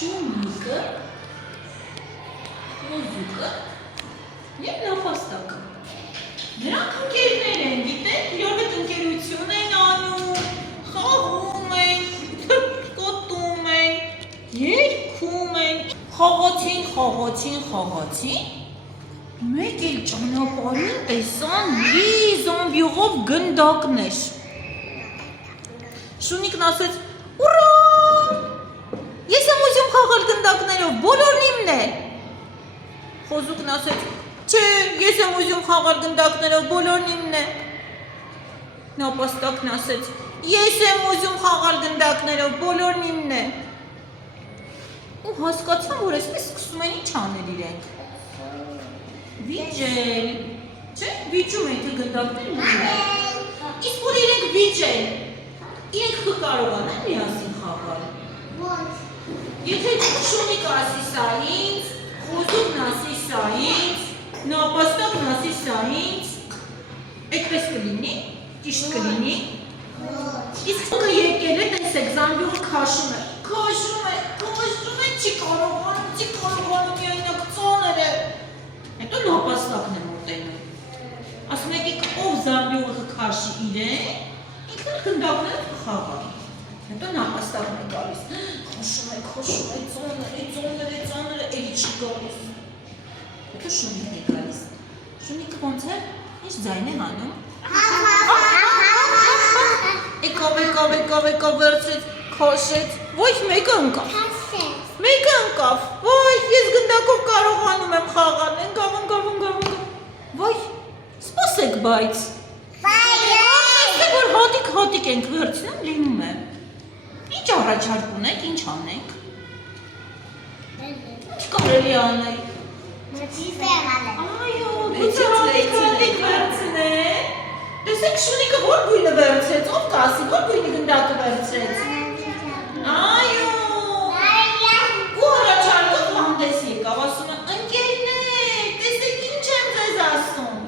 Շունիկը, Խոզուկը և նապաստակը։ Նրանք ընկերներ են, գիտեք, իրար հետ ընկերություն են անում, խաղում են, կոտում են, երգում են, խաղացին, մեկ էլ ճանապարհին տեսան լի զամբյուղով գնդակներ։ Շունիկն ասեց. «Ուռա! Ես եմ ուզում խաղալ գնդակներով, բոլորն իմն է»։ Խոզուկն ասեց. «Չէ, ես եմ ուզում խաղալ գնդակներով, բոլորն իմն է»։ Նապաստակն ասեց. «Ես եմ ուզում խաղալ գնդակներով, բոլորն իմն է»։ Ու հասկացան, որ այսպես սկսում են ինչ անել իրենք։ Վիճել, չէ, վիճում են, թե գնդակները ուզում են։ Իսկ որ իրենք վիճել, իրենք կկարողանան միասին խաղալ։ Եթե Շունիկը ասի սա ինձ, Խոզուկն ասի սա ինձ, նապաստակն ասի սա ինձ, այդպես կլինի, ճիշտ կլինի։ Իսկ սուկը եկել է, տեսեք, զամբյուղը քաշում է, չի կարողանում միայնակ ծանր է։ Հետո նապաստակն է մոտենում։ Ասում եք, ով զամբյուղը կքաշի իրեն, ինքն էլ գնդակները կխաղա։ Հետո նապաստակն է գալիս, խոշում է, ծանր է, էլի չի գալիս։ Հետո Շունիկն է գալիս։ Շունիկը ոնց է, ինչ ձայն է հանում։ Եկավ, վերցրեց, քաշեց, ոչ մեկը ընկավ։ Ոյ, ես գնդակով կարողանում եմ խաղալ, ընկավ, ոյ, սպասեք բայց։ Որ հատիկ ենք վերցնում, լինում է։ Ինչ առաջարկ ունեք, ինչ անենք։ Ինչ կարելի անել։ Այո, գուցե հատիկ վերցնեն։ Տեսեք Շունիկը որ գույնը վերցրեց, ով կասի, որ գույնի գնդակը վերցրեց։ Այո, ու առաջարկով հանդես եկավ, ասում է, ընկերներ, տեսեք ինչ եմ ձեզ ասում,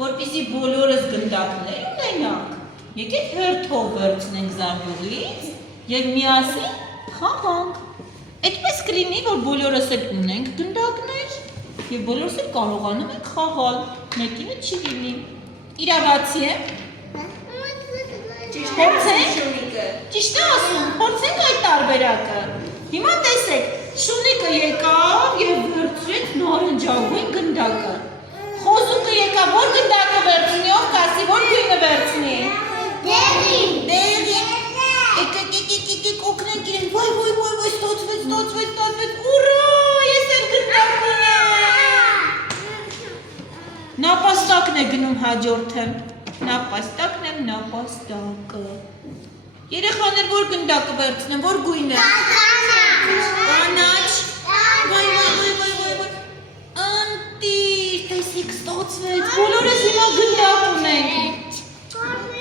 որպեսզի բոլորս գնդակներ ունենանք, եկեք հերթով վերցնենք զամբյուղից և միասին խաղանք։ Այդպես կլինի, որ բոլորս էլ ունենք գնդակներ և բոլորս էլ կարողանում ենք խաղալ, մեկինը չի լինի։ Իրավացի է։ Ճիշտ է ասում, փորձենք այդ տարբերակը։ Հիմա տեսեք, Շունիկը եկավ և վերցրեց նարնջագույն գնդակը։ Խոզուկը եկավ, որ գնդակը վերցնի, ով կասի, որ գույնը վերցնի։ Դեղին։ Եկեք օգնենք իրեն, ոյ, ստացվեց, ուռա, ես էլ գնդակ ունեմ։ Նապաստակն է գնում հաջորդը։ Նապաստակը։ Երեխաներ որ գնդակը վերցնեմ, որ գույն է։ Կանաչ։ Ոյ, ընտիր, տեսիք ստացվեց, բոլորս հիմա գնդակ ունենք։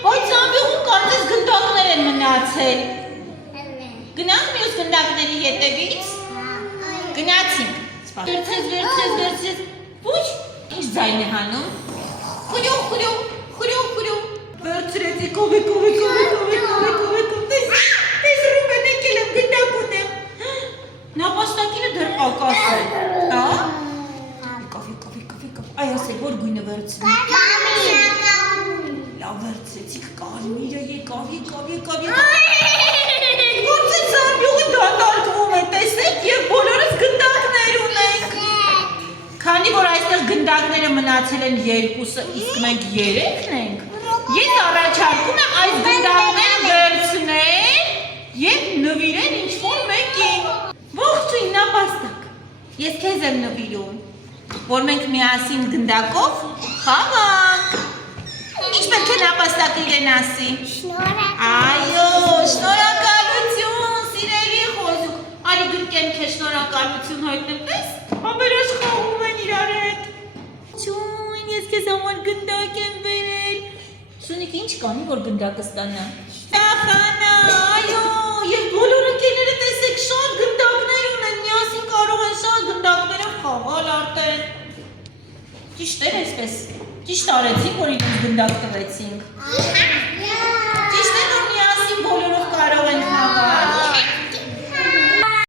Բայց զամբյուղում կարծես գնդակներ են մնացել։ Գնանք մյուս գնդակների հետևից։ Գնացինք։ Վերցրեց։ Ոչ, ինչ ձայն է հանում։ Խուրյու։ Վերցրեց, եկով, տես Ռուբեն եկել եմ, գնդակ ունեմ։ Նապաստակինը դեռ պակաս է, հա։ Եկավ, այ ասեք, որ գույնը վերցնի։ Լավ վերցրեցիք, կարմիրը եկավ։ Գործեց զամբյուղը դատարկվում է, տեսեք, և բոլորս գնդակներ ունենք։ Քանի որ այստեղ գնդակները մնացել են երկուսը, իսկ մենք երեքն ենք, ես առաջարկում եմ այս գնդակները վերցնել և նվիրել ինչ-որ մեկին։ Ողջույն նապաստակ, ես քեզ եմ նվիրում, որ մենք միասին գնդակով խաղանք։ Ինչ պետք է նապաստակը իրեն ասի։ Այո, շնորհակալություն, սիրելի Խոզուկ։ Արի գրկեմ քեզ շնորհակալություն հայտնեմ, տես, համերաշխ խաղում են իրար հետ։ Չույն, ես քեզ համար գնդակ եմ բերել։ Շունիկը ինչ կանի, որ գնդակը ստանա։ Տախանա, այո, և բոլոր ընկերները տեսեք շատ գնդակներ ունեն, միասին կարող են շատ գնդակներով խաղալ արդեն։ Ճիշտ էր այսպես, ճիշտ արեցինք, որ իրենց գնդակ տվեցինք։